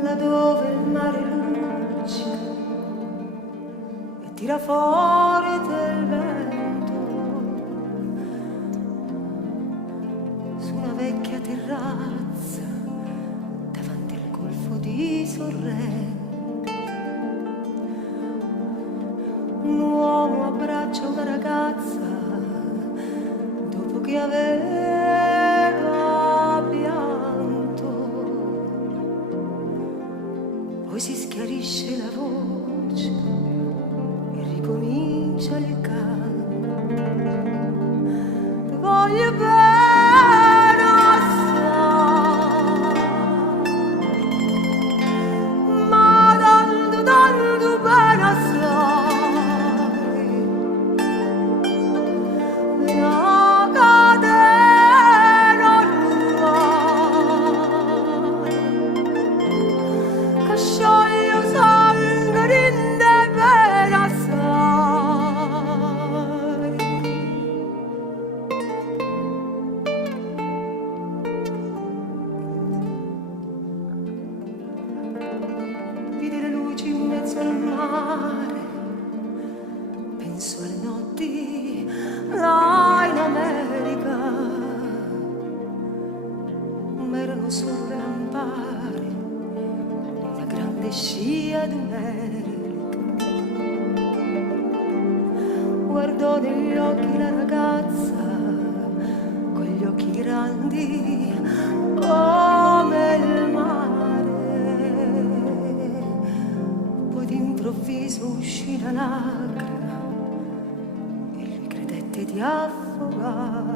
laddove il mare luccica e tira forte il vento su una vecchia terrazza davanti al golfo di Sorrento. Un uomo abbraccia una ragazza dopo che aveva pianto, poi si schiarisce la voce e ricomincia il canto. Ti voglio bene assai, ma tanto tanto bene assai. Vide le luci in mezzo al mare, penso alle notti là in America, ma erano solo lampari, una grande scia d'America. Guardò negli occhi la ragazza, con gli occhi grandi come il mare. D'improvviso uscì la lacrima e lui credette di affogare.